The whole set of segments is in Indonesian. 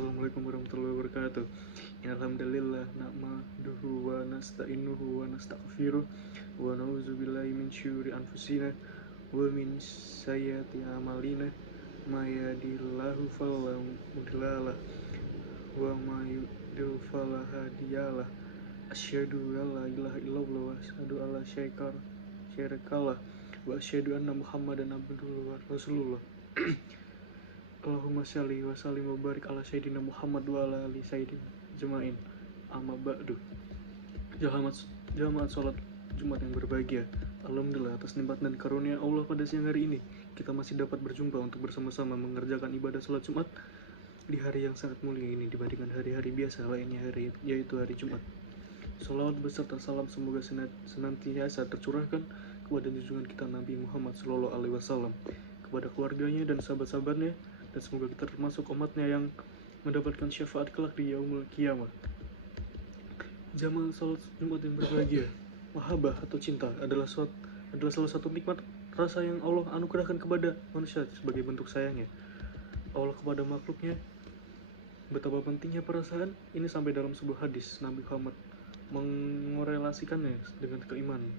Assalamualaikum warahmatullahi wabarakatuh. Alhamdulillah nahmaduhu wa nasta'inuhu wa nastaghfiruh wa na'udzubillahi min syururi anfusina wa min sayyiati a'malina may yahdihillahu fala mudhillalah wa may yudhlil fala hadiyalah. Asyhadu an la ilaha illallah wa asyhadu alla syarikalah wa asyhadu anna Muhammadan abduhu wa rasulullah. Allahumma sholli wa sallim wa barik ala sayyidina Muhammad wa ala ali sayyidina jema'in. Amma ba'du. Jamaat sholat Jumat yang berbahagia. Alhamdulillah atas nikmat dan karunia Allah pada siang hari ini kita masih dapat berjumpa untuk bersama-sama mengerjakan ibadah sholat Jumat di hari yang sangat mulia ini dibandingkan hari-hari biasa lainnya, yaitu hari Jumat. Sholawat beserta salam semoga senantiasa tercurahkan kepada junjungan kita Nabi Muhammad SAW, kepada keluarganya dan sahabat-sahabatnya, dan semoga kita termasuk umatnya yang mendapatkan syafaat kelak di yaumul qiyamah. Jamaah salat Jumat yang berbahagia, mahabbah atau cinta adalah salah satu nikmat rasa yang Allah anugerahkan kepada manusia sebagai bentuk sayangnya Allah kepada makhluknya. Betapa pentingnya perasaan ini sampai dalam sebuah hadis Nabi Muhammad mengorelasikannya dengan keimanan.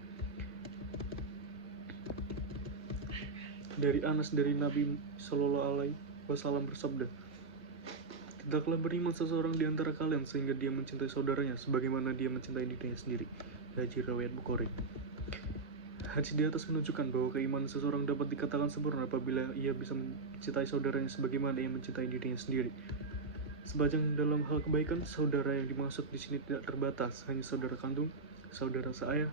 Dari Anas dari Nabi Sallallahu Alaihi Wasallam bersabda, tidaklah beriman seseorang di antara kalian sehingga dia mencintai saudaranya sebagaimana dia mencintai dirinya sendiri. Hadis riwayat Bukhari. Hadis di atas menunjukkan bahwa keimanan seseorang dapat dikatakan sempurna apabila ia bisa mencintai saudaranya sebagaimana ia mencintai dirinya sendiri. Sepanjang dalam hal kebaikan, saudara yang dimaksud di sini tidak terbatas hanya saudara kandung, saudara seayah,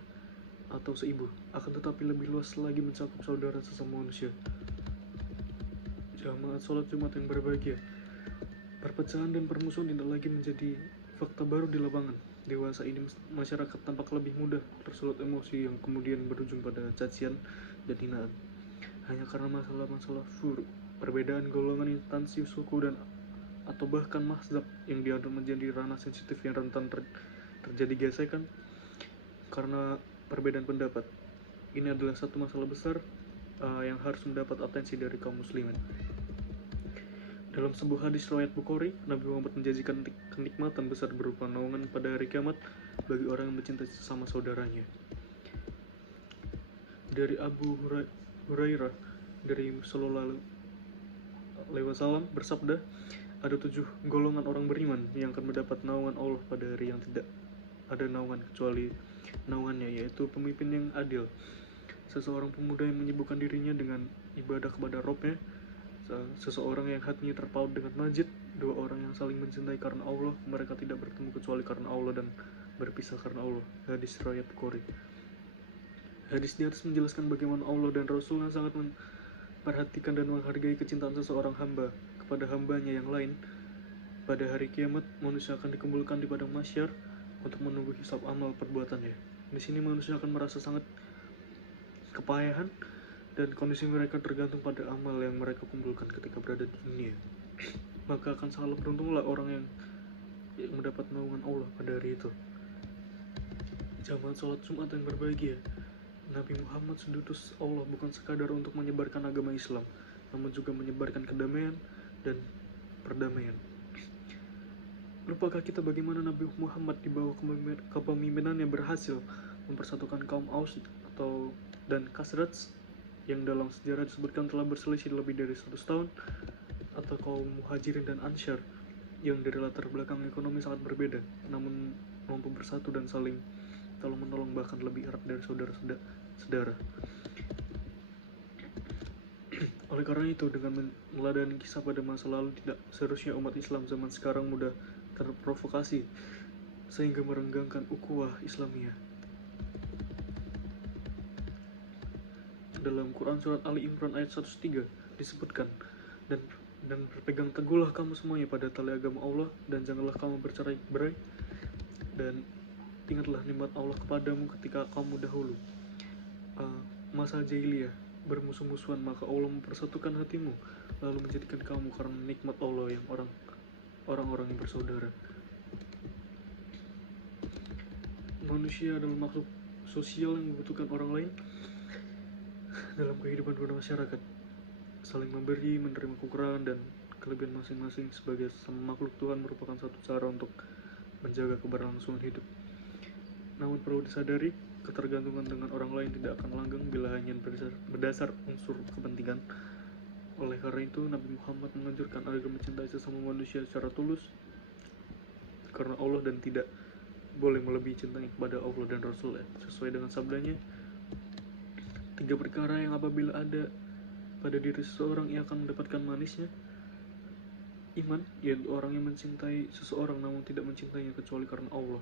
atau seibu, akan tetapi lebih luas lagi mencakup saudara sesama manusia. Jamaat sholat Jumat yang berbahagia, perpecahan dan permusuhan tidak lagi menjadi fakta baru di lapangan. Dewasa ini masyarakat tampak lebih mudah tersulut emosi yang kemudian berujung pada cacian dan hinaan hanya karena masalah-masalah furu, perbedaan golongan, instansi, suku, dan atau bahkan mazhab yang dianggap menjadi ranah sensitif yang rentan terjadi gesekan karena perbedaan pendapat. Ini adalah satu masalah besar yang harus mendapat atensi dari kaum muslimin. Dalam sebuah hadis riwayat Bukhari, Nabi Muhammad menjanjikan kenikmatan besar berupa naungan pada hari kiamat bagi orang yang mencintai sesama saudaranya. Dari Abu Hurairah dari Sallallahu Alaihi Wasallam bersabda, ada 7 golongan orang beriman yang akan mendapat naungan Allah pada hari yang tidak ada naungan kecuali naungannya, yaitu pemimpin yang adil, seseorang pemuda yang menyibukkan dirinya dengan ibadah kepada Rabb-nya, seseorang yang hatinya terpaut dengan masjid, 2 orang yang saling mencintai karena Allah, mereka tidak bertemu kecuali karena Allah dan berpisah karena Allah. Hadis riwayat Bukhari. Hadis di atas menjelaskan bagaimana Allah dan Rasulnya sangat memperhatikan dan menghargai kecintaan seseorang hamba kepada hambanya yang lain. Pada hari kiamat, manusia akan dikumpulkan di padang mahsyar untuk menunggu hisab amal perbuatannya. Di sini manusia akan merasa sangat kepayahan dan kondisi mereka tergantung pada amal yang mereka kumpulkan ketika berada di dunia. Maka akan sangat beruntunglah orang yang mendapat naungan Allah pada hari itu. Jamaat sholat Jumat yang berbahagia, Nabi Muhammad diutus Allah bukan sekadar untuk menyebarkan agama Islam, namun juga menyebarkan kedamaian dan perdamaian. Lupakah kita bagaimana Nabi Muhammad di bawah kepemimpinannya berhasil mempersatukan kaum Aus dan Khazraj yang dalam sejarah disebutkan telah berselisih lebih dari 100 tahun, atau kaum Muhajirin dan Ansyar yang dari latar belakang ekonomi sangat berbeda namun mampu bersatu dan saling tolong-menolong bahkan lebih erat dari saudara-saudara. Oleh karena itu, dengan meladani kisah pada masa lalu, tidak seharusnya umat Islam zaman sekarang mudah terprovokasi sehingga merenggangkan ukhuwah Islamiyah. Dalam Quran surat Ali Imran ayat 103 disebutkan, dan berpegang teguhlah kamu semuanya pada tali agama Allah dan janganlah kamu bercerai-berai, dan ingatlah nikmat Allah kepadamu ketika kamu dahulu masa jahiliyah bermusuh-musuhan, maka Allah mempersatukan hatimu lalu menjadikan kamu karena nikmat Allah yang orang-orang yang bersaudara. Manusia adalah makhluk sosial yang membutuhkan orang lain dalam kehidupan bermasyarakat, saling memberi, menerima kekurangan, dan kelebihan masing-masing sebagai makhluk Tuhan merupakan satu cara untuk menjaga keberlangsungan hidup. Namun perlu disadari, ketergantungan dengan orang lain tidak akan langgeng bila hanya berdasar unsur kepentingan. Oleh karena itu, Nabi Muhammad menganjurkan agar mencintai sesama manusia secara tulus karena Allah dan tidak boleh melebihi cintanya kepada Allah dan Rasul, sesuai dengan sabdanya, 3 perkara yang apabila ada pada diri seseorang ia akan mendapatkan manisnya iman, yaitu orang yang mencintai seseorang namun tidak mencintainya kecuali karena Allah.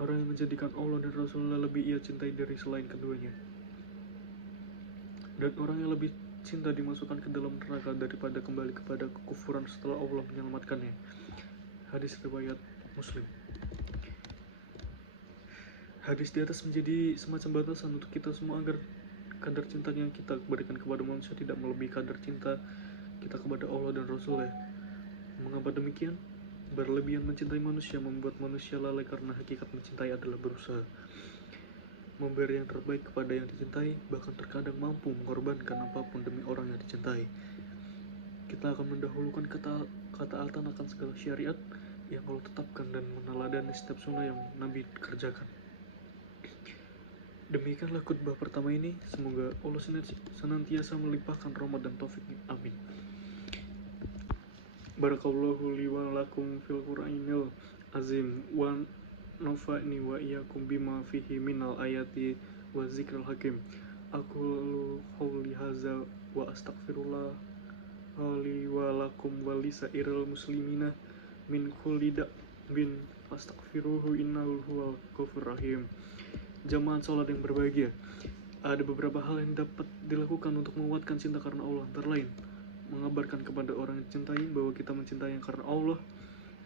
Orang yang menjadikan Allah dan Rasulullah lebih ia cintai dari selain keduanya. Dan orang yang lebih cinta dimasukkan ke dalam neraka daripada kembali kepada kekufuran setelah Allah menyelamatkannya. Hadis riwayat Muslim. Hadis di atas menjadi semacam batasan untuk kita semua agar kadar cinta yang kita berikan kepada manusia tidak melebihi kadar cinta kita kepada Allah dan Rasulnya. Mengapa demikian? Berlebihan mencintai manusia membuat manusia lalai karena hakikat mencintai adalah berusaha memberi yang terbaik kepada yang dicintai, bahkan terkadang mampu mengorbankan apapun demi orang yang dicintai. Kita akan mendahulukan ketaatan akan segala syariat yang Allah tetapkan dan meneladani setiap sunnah yang Nabi kerjakan. Demikianlah khutbah pertama ini. Semoga Allah senantiasa melimpahkan rahmat dan taufiknya. Amin. Barakallahu li wa lakum fil Qur'anil azim wa nafa'ni wa iyyakum bima fihi minal ayati wa zikril hakim. Aqulu qouli hadza wa astaghfirullah li wa lakum wa lisairil muslimina min kulli dambin fastaghfiruhu innahu huwal ghafurur rahim. Jamaah sholat yang berbahagia, ada beberapa hal yang dapat dilakukan untuk menguatkan cinta karena Allah, antara lain mengabarkan kepada orang yang dicintai bahwa kita mencintai karena Allah,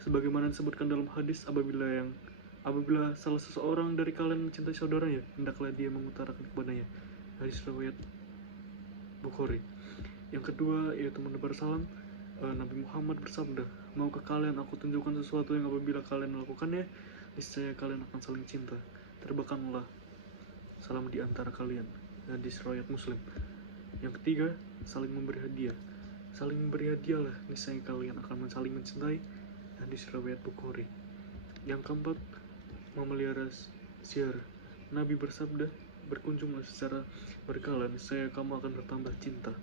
sebagaimana disebutkan dalam hadis, apabila salah seseorang dari kalian mencintai saudaranya, hendaklah dia mengutarakan kepadanya. Hadis riwayat Bukhari. Yang kedua yaitu menebar salam. Nabi Muhammad bersabda, maukah kalian aku tunjukkan sesuatu yang apabila kalian melakukannya, niscaya kalian akan saling cinta. Terbangkanlah salam di antara kalian. Hadis riwayat Muslim. Yang ketiga, saling memberi hadiah. Saling memberi hadiahlah, niscaya kalian akan saling mencintai. Hadis riwayat Bukhari. Yang keempat, memelihara ziarah. Nabi bersabda, berkunjunglah secara berkala, niscaya kamu akan bertambah cinta.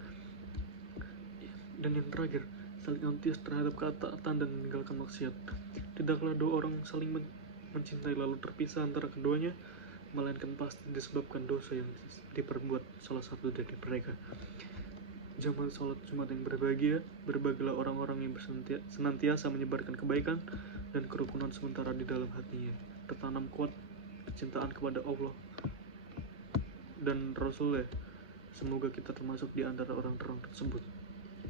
Dan yang terakhir, saling antusias terhadap ketaatan dan meninggalkan maksiat. Tidaklah dua orang saling mencintai lalu terpisah antara keduanya, melainkan pasti disebabkan dosa yang diperbuat salah satu dari mereka. Jamaah sholat Jumat yang berbahagia, berbahagialah orang-orang yang senantiasa menyebarkan kebaikan dan kerukunan sementara di dalam hatinya tertanam kuat kecintaan kepada Allah dan Rasulnya. Semoga kita termasuk di antara orang-orang tersebut.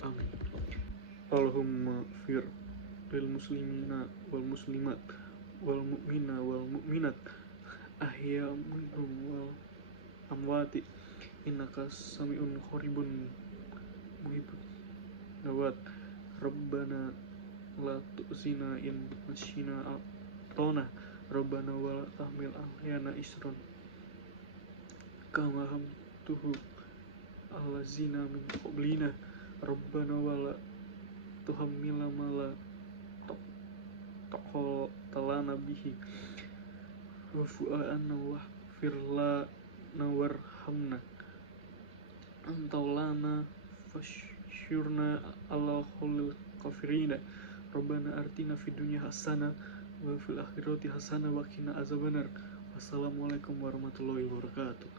Amin. Allahumma fir lil muslimina wal muslimat wal mu'mina wal mu'minat ahya minhum wal amwati innaka sami'un qaribun muhibbun dawat. Rabbana la tu'zina in masyina atona Rabbana wa la tahmil alayna isran kama hamtuhu allazina min qablina Rabbana wa la tuhammilna ma la taqatalana bihi wa'fu anna waghfir lana warhamna antaulana fasyurna ala khulil kafirina Rabbana artina fid dunya hasanah wa fil akhirati hasanah wa qina azabannar. Wassalamualaikum warahmatullahi wabarakatuh.